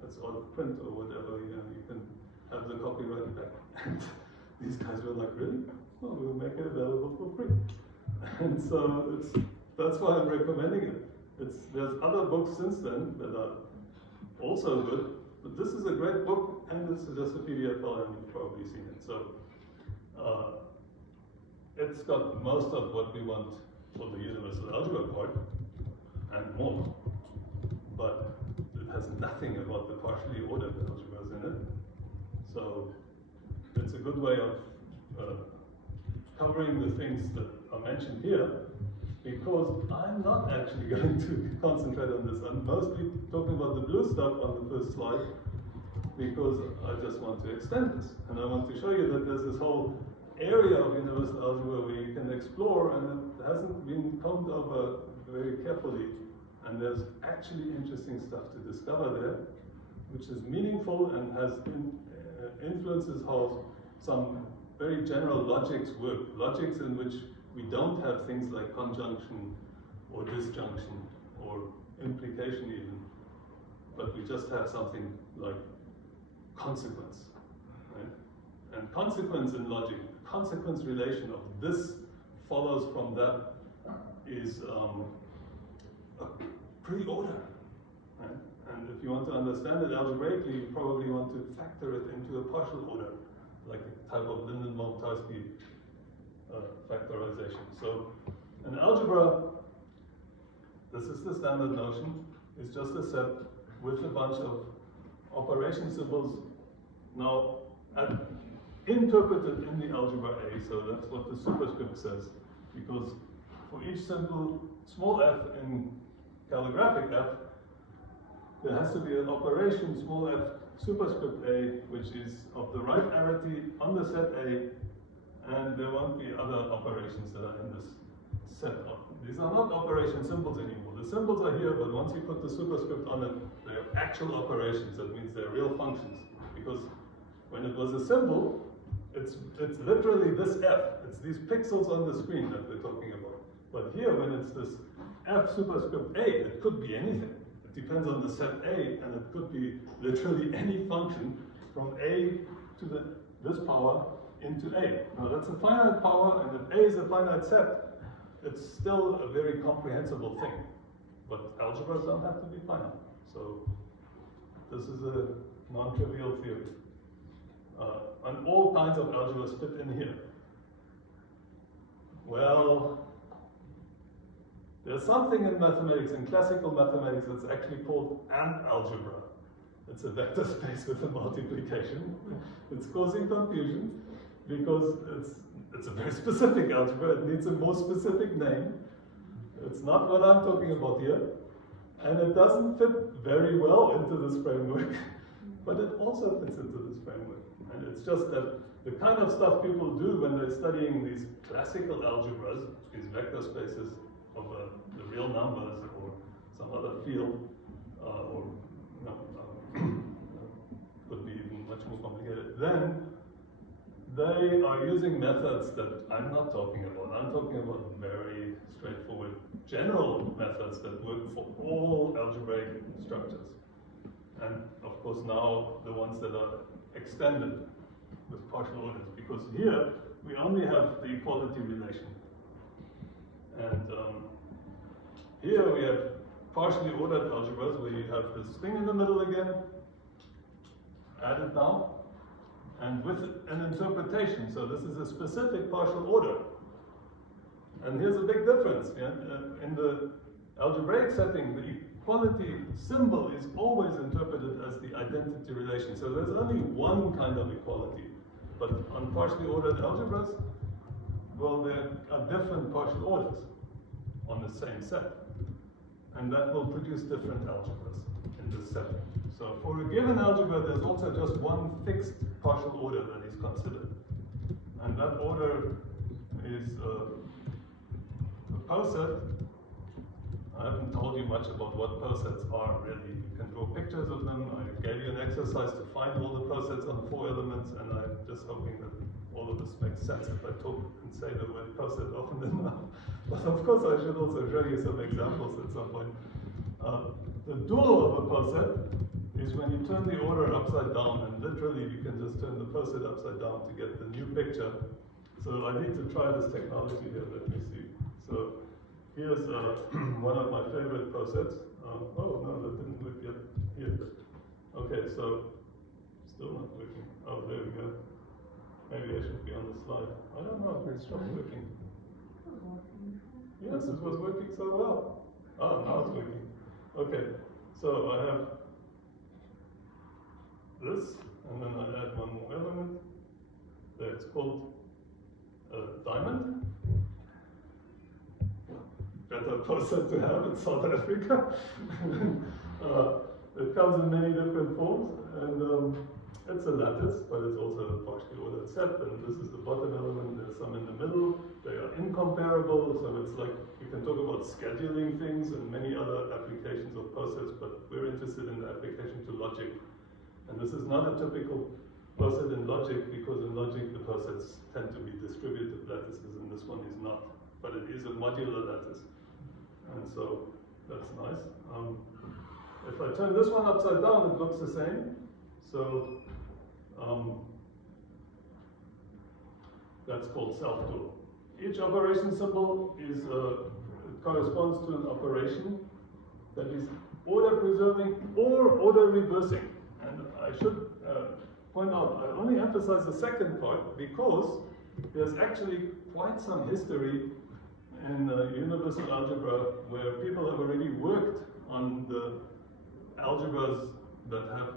that's out of print or whatever, you can have the copyright back. And these guys were like, really? Well, we'll make it available for free. And so that's why I'm recommending it. There's other books since then that are also good, but this is a great book, and this is just a PDF file, and you've probably seen it. So it's got most of what we want for the universal algebra part, and more. But it has nothing about the partially ordered algebras in it. So it's a good way of covering the things that are mentioned here, because I'm not actually going to concentrate on this. I'm mostly talking about the blue stuff on the first slide, because I just want to extend this. And I want to show you that there's this whole area of universal algebra where you can explore, and it hasn't been combed over very carefully. And there's actually interesting stuff to discover there, which is meaningful and has influences how some very general logics work. Logics in which we don't have things like conjunction or disjunction or implication even, but we just have something like consequence, right? And consequence in logic, consequence relation of this follows from that is a pre-order, right? And if you want to understand it algebraically, you probably want to factor it into a partial order, like a type of Lindenbaum-Tarski factorization. So an algebra, this is the standard notion, is just a set with a bunch of operation symbols now interpreted in the algebra A, so that's what the superscript says, because for each symbol, small f in calligraphic f, there has to be an operation, small f superscript A, which is of the right arity on the set A, and there won't be other operations that are in this set. These are not operation symbols anymore. The symbols are here, but once you put the superscript on it, they're actual operations. That means they're real functions. Because when it was a symbol, it's literally this f. It's these pixels on the screen that we're talking about. But here, when it's this f superscript A, it could be anything. It depends on the set A, and it could be literally any function from A to this power into A. Now that's a finite power, and if A is a finite set, it's still a very comprehensible thing. But algebras don't have to be finite. So this is a non-trivial theory. And all kinds of algebras fit in here. Well, there's something in mathematics, in classical mathematics, that's actually called an algebra. It's a vector space with a multiplication. It's causing confusion because it's a very specific algebra. It needs a more specific name. It's not what I'm talking about here. And it doesn't fit very well into this framework, but it also fits into this framework. And it's just that the kind of stuff people do when they're studying these classical algebras, these vector spaces of the real numbers or some other field, or no, could be even much more complicated, then they are using methods that I'm not talking about. I'm talking about very straightforward general methods that work for all algebraic structures. And of course now the ones that are extended with partial orders, because here we only have the equality relation. And here we have partially ordered algebras where you have this thing in the middle again, added now, and with an interpretation. So this is a specific partial order. And here's a big difference. Yeah? In the algebraic setting, the equality symbol is always interpreted as the identity relation. So there's only one kind of equality. But on partially ordered algebras, well, there are different partial orders on the same set. And that will produce different algebras in this setting. So for a given algebra, there's also just one fixed partial order that is considered. And that order is a poset. I haven't told you much about what posets are really. You can draw pictures of them. I gave you an exercise to find all the posets on 4 elements, and I'm just hoping that all of this makes sense if I talk and say the word poset often enough. But of course I should also show you some examples at some point. The dual of a poset is when you turn the order upside down, and literally you can just turn the poset upside down to get the new picture. So I need to try this technology here, let me see. So here's one of my favorite posets. Oh no, that didn't work yet. Here. Okay, so still not working. Oh, there we go. Maybe I should be on the slide. I don't know if it's not working. Yes, it was working so well. Oh, now it's working. Okay, so I have this, and then I add one more element. It's called a diamond. Better poset to have in South Africa. It comes in many different forms, and it's a lattice, but it's also a partially ordered set, and this is the bottom element, there's some in the middle. They are incomparable, so it's like you can talk about scheduling things and many other applications of posets, but we're interested in the application to logic. And this is not a typical poset in logic, because in logic the posets tend to be distributed lattices, and this one is not. But it is a modular lattice. And so that's nice. If I turn this one upside down, it looks the same. So that's called self-dual. Each operation symbol is corresponds to an operation that is order preserving or order reversing. And I should point out, I only emphasize the second part because there's actually quite some history in universal algebra where people have already worked on the algebras that have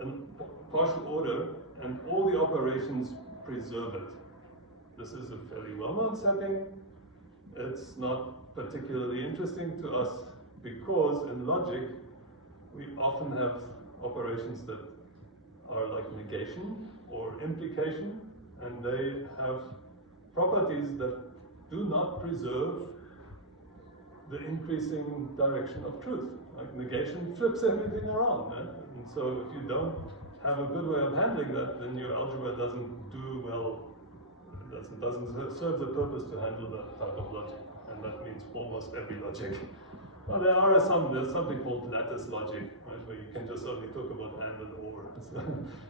a partial order and all the operations preserve it. This is a fairly well-known setting. It's not particularly interesting to us because in logic we often have operations that are like negation or implication, and they have properties that do not preserve the increasing direction of truth. Like negation flips everything around, and so if you don't have a good way of handling that, then your algebra doesn't do well. It doesn't serve the purpose to handle that type of logic, and that means almost every logic. Well, there's something called lattice logic, right, where you can just only talk about and or. So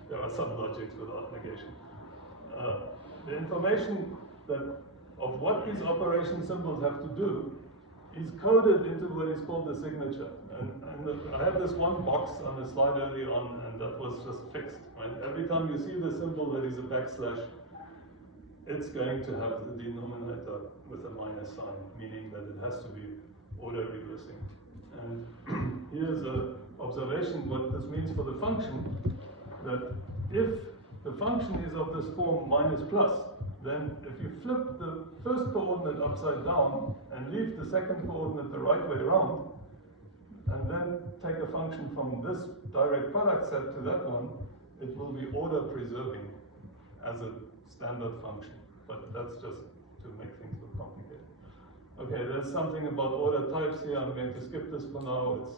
there are some logics without negation. The information of what these operation symbols have to do is coded into what is called the signature. And I had this one box on the slide early on, and that was just fixed. Right? Every time you see the symbol that is a backslash, it's going to have the denominator with a minus sign, meaning that it has to be order reversing. And here's an observation what this means for the function, that if the function is of this form minus plus, then if you flip the first coordinate upside down and leave the second coordinate the right way around, and then take a function from this direct product set to that one, it will be order preserving as a standard function. But that's just to make things look complicated. Okay, there's something about order types here. I'm going to skip this for now. It's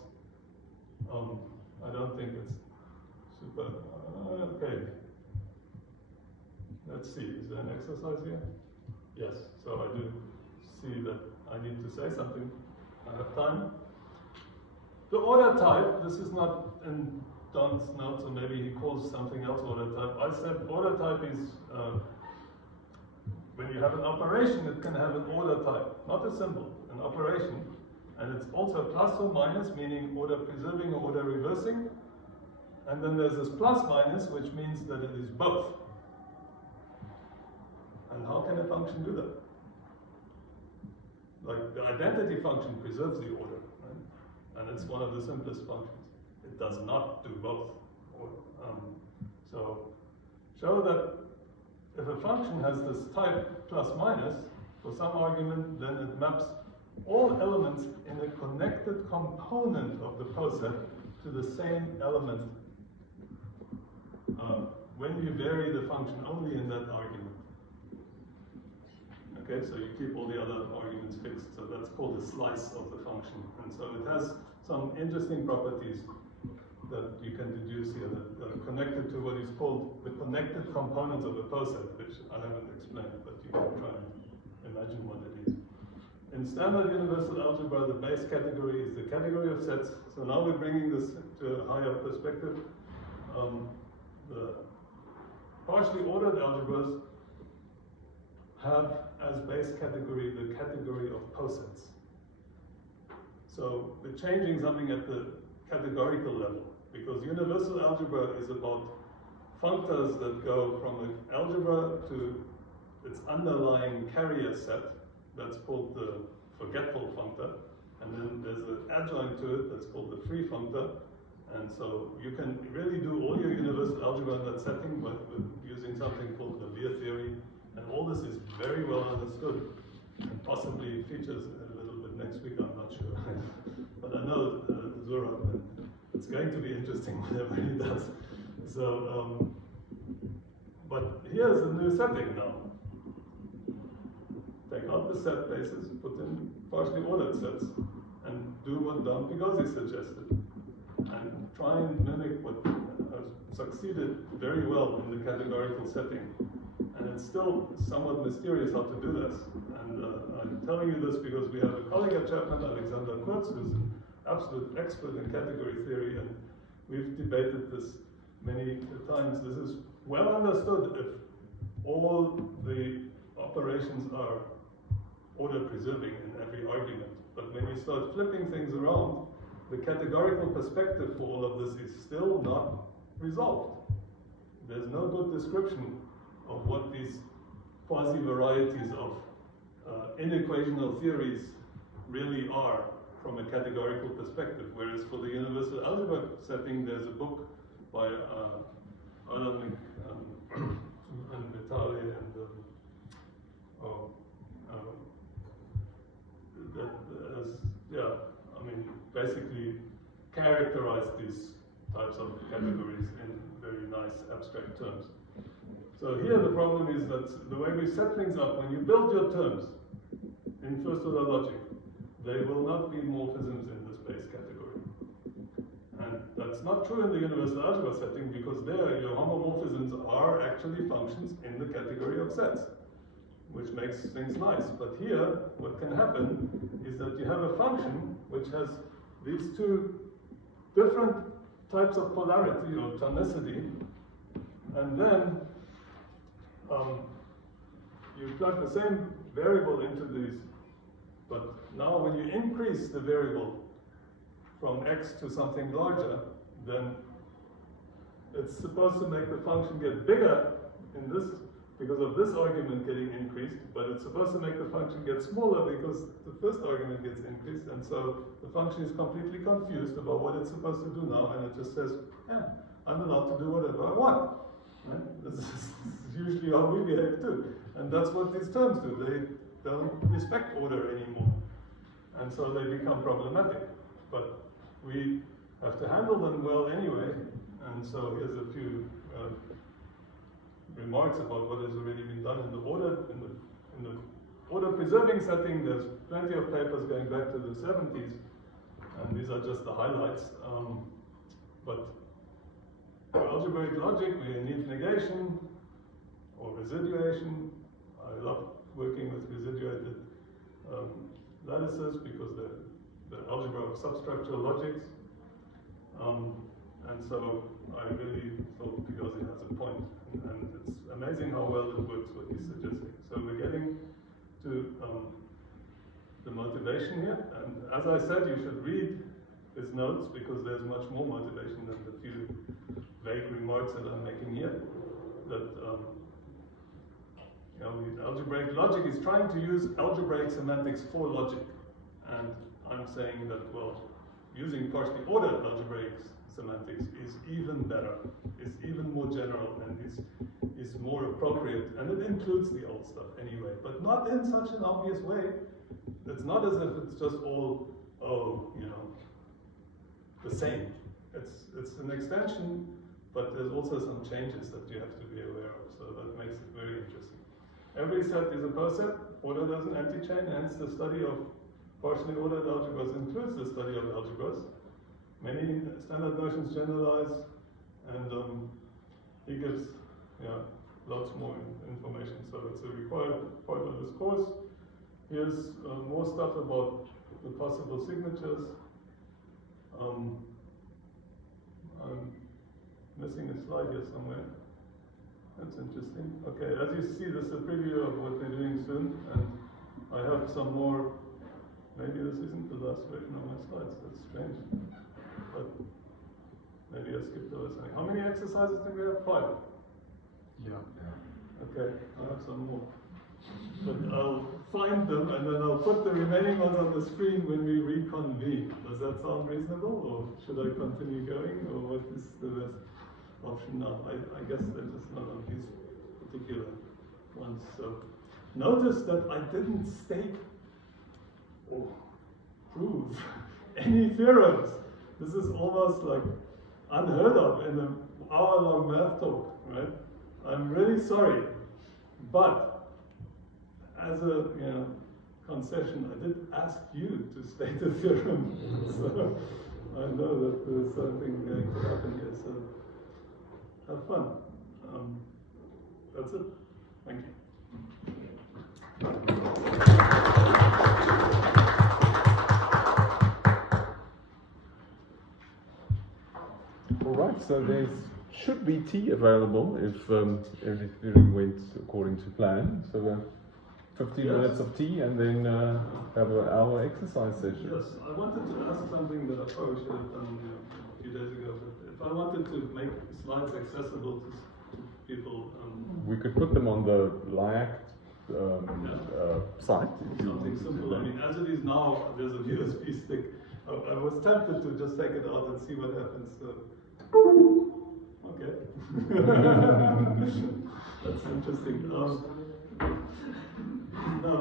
I don't think it's super. Okay. Let's see. Is there an exercise here? Yes. So I do see that I need to say something. I have time. The order type. This is not in Don's notes, or maybe he calls something else order type. I said order type is when you have an operation, it can have an order type, not a symbol, an operation. And it's also plus or minus, meaning order preserving or order reversing. And then there's this plus minus, which means that it is both. And how can a function do that? Like the identity function preserves the order, right? And it's one of the simplest functions. It does not do both. So show that if a function has this type plus minus for some argument, then it maps all elements in a connected component of the poset to the same element when you vary the function only in that argument. Okay, so you keep all the other arguments fixed, so that's called a slice of the function. And so it has some interesting properties that you can deduce here that are connected to what is called the connected components of a poset, which I haven't explained, but you can try and imagine what it is. In standard universal algebra, the base category is the category of sets. So now we're bringing this to a higher perspective. The partially ordered algebras have as base category the category of posets. So we're changing something at the categorical level, because universal algebra is about functors that go from the algebra to its underlying carrier set. That's called the forgetful functor. And then there's an adjoint to it that's called the free functor. And so you can really do all your universal algebra in that setting with using something called the Lear theory. And all this is very well understood, and possibly features a little bit next week, I'm not sure. But I know Zura, it's going to be interesting whatever he does. So, but here's the new setting now. Take out the set bases, put in partially ordered sets, and do what Don Pigozzi suggested. And try and mimic what has succeeded very well in the categorical setting. And it's still somewhat mysterious how to do this. And I'm telling you this because we have a colleague at Chapman, Alexander Kurtz, who's an absolute expert in category theory, and we've debated this many times. This is well understood if all the operations are order preserving in every argument. But when you start flipping things around, the categorical perspective for all of this is still not resolved. There's no good description of what these quasi-varieties of inequational theories really are from a categorical perspective. Whereas for the universal algebra setting, there's a book by Adam and Vitali and that has, yeah, I mean, basically characterize these types of categories in very nice abstract terms. So here the problem is that the way we set things up, when you build your terms in first order logic, there will not be morphisms in this base category. And that's not true in the universal algebra setting, because there your homomorphisms are actually functions in the category of sets, which makes things nice. But here, what can happen is that you have a function which has these two different types of polarity or tonicity, and then you plug the same variable into these, but now when you increase the variable from x to something larger, then it's supposed to make the function get bigger in this, because of this argument getting increased, but it's supposed to make the function get smaller because the first argument gets increased, and so the function is completely confused about what it's supposed to do now, and it just says, yeah, I'm allowed to do whatever I want. Right? This is usually how we behave too. And that's what these terms do. They don't respect order anymore. And so they become problematic. But we have to handle them well anyway. And so here's a few remarks about what has already been done in the order preserving setting. There's plenty of papers going back to the 70s, and these are just the highlights. But for algebraic logic, we need negation or residuation. I love working with residuated lattices because they're the algebra of substructural logics. And so I really thought Piazzi has a point, and it's amazing how well it works what he's suggesting. So we're getting to the motivation here, and as I said, you should read his notes because there's much more motivation than the few vague remarks that I'm making here. That the algebraic logic is trying to use algebraic semantics for logic, and I'm saying that, well, using partially ordered algebraic semantics is even better, is even more general, and is more appropriate, and it includes the old stuff anyway, but not in such an obvious way. It's not as if it's just all, the same. It's an extension, but there's also some changes that you have to be aware of, so that makes it very interesting. Every set is a perset, ordered as an anti-chain, hence the study of partially ordered algebras includes the study of algebras. Many standard notions generalize, and he gives lots more information, so it's a required part of this course. Here's more stuff about the possible signatures. I'm missing a slide here somewhere. That's interesting. Okay, as you see, this is a preview of what we're doing soon, and I have some more. Maybe this isn't the last version of my slides. That's strange. But maybe I skipped over something. How many exercises do we have? 5? Yeah. Okay, I have some more. But I'll find them and then I'll put the remaining ones on the screen when we reconvene. Does that sound reasonable, or should I continue going, or what is the best option now? I guess they're just not on these particular ones. So notice that I didn't state or prove any theorems. This is almost like unheard of in an hour-long math talk, right? I'm really sorry, but as a concession, I did ask you to state a theorem, so I know that there's something going to happen here. So have fun. That's it. Thank you. All right, so there should be tea available if everything went according to plan. So 15 minutes of tea and then have an hour exercise session. Yes, I wanted to ask something that I probably should have done a few days ago. But if I wanted to make slides accessible to people, we could put them on the LIAC site. Something simple. I mean, as it is now, there's a USB stick. I was tempted to just take it out and see what happens. So. Okay. That's interesting. No,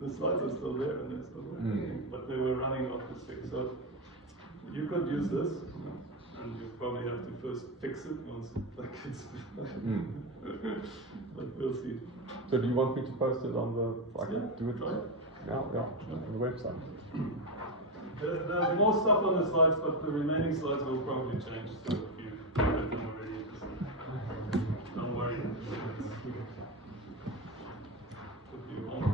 the slides are still there and they're still working, but they were running off the stick. So you could use this, and you probably have to first fix it once it's but we'll see. So do you want me to post it on the? I can do it. Right. Yeah, on the website. There's more stuff on the slides, but the remaining slides will probably change. So if you read them already, just don't worry. If you want.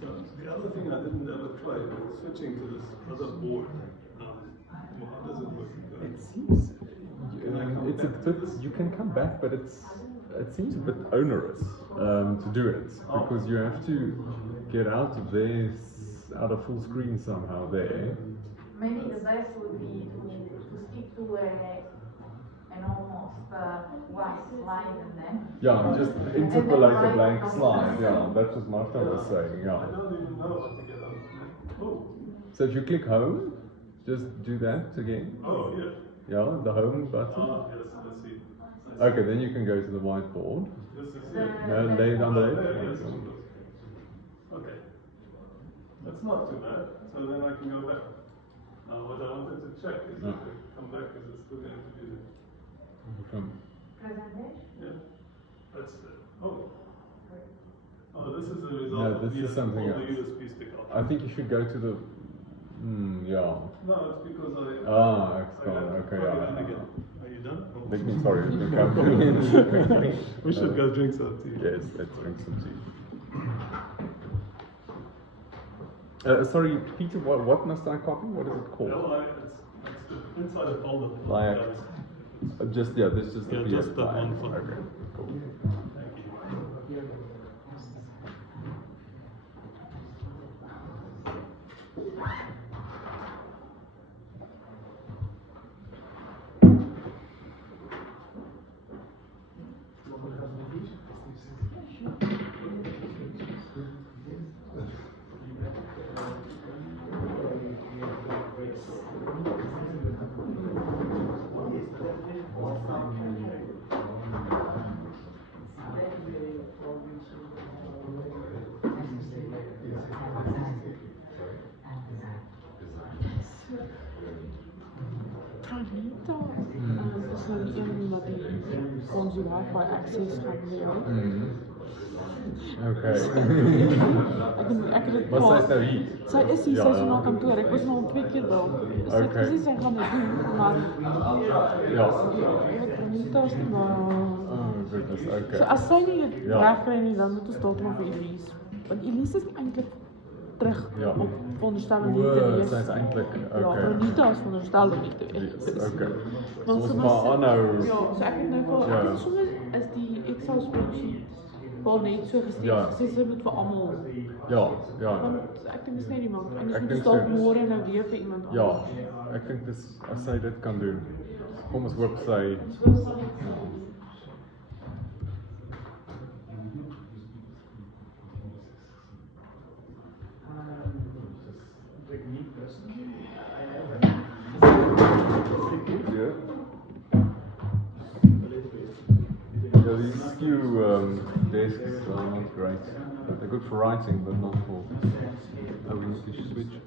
So the other thing I didn't ever try was switching to this other board. How does it work? It seems it's a bit. You can come back, but it seems a bit onerous to do it because you have to get out of there, out of full screen somehow there. Maybe the best would be to stick to an almost one slide and then. Yeah, just interpolate a blank slide. Yeah, that's what Martha was saying. Yeah. I don't even know how to get out. Oh. So if you click home, just do that again. Oh, yeah. Yeah, the home button. Ah, yes, let's see. Okay, then you can go to the whiteboard. This is The- it. No, lay it on the Oh, left. there it is. Okay. That's not too bad. So then I can go back. Now what I wanted to check is No. if I come back, is it still going to be there? Presentation? Yeah. That's oh. Oh, this is the result No, of this is something all the else. USB stick out. I think you should go to the. Yeah. No, it's because I. Ah, it's I gone. had to Okay, plug it yeah. in again. Are you done? Oh. Let me, sorry, you can come in. We should go drink some tea. Yes, let's drink some tea. Sorry, Peter, what must I copy? What is it called? No, it's the inside a folder. Like, just, yeah, this is the Yeah, PDF just that file. one folder. Okay, cool. Thank you. Anita is nou die een wat die ons die wifi access gaan wil. Okay. Ek het dit Wat pas. sy nou hier? Sy is hier, Ja, sy is ja. na kantoor. Ek was nou al 2 keer daar. Sy het Okay. gesê sy gaan dit doen, maar Ja. Anita is nie maar. Oh goodness, okay. So as sy nie dit Ja. reg kry nie, dan moet ons dalk maar vir Elise. Want Elise is eintlik terug Ja. op veronderstel om hier te wees. Sy is eintlik Ja, okay. Anita is veronderstel om hier te wees. Yes, okay. Want Ons sy maar was- aanhou. Ja, so ek het nou vir Ja. ek het sommer is die Excel spreadsheet wel net so gestuur. Ja. Gesê sy moet vir almal. Ja, ja. Want ek dink dis net nie maar anders Ek moet dink ons dalk so. môre nou weer vir iemand Ja, anders. ek dink dis as sy dit kan doen. Kom ons hoop sy ja. Yeah, these few desks are not great. They're good for writing, but not for. Oh, we need to switch.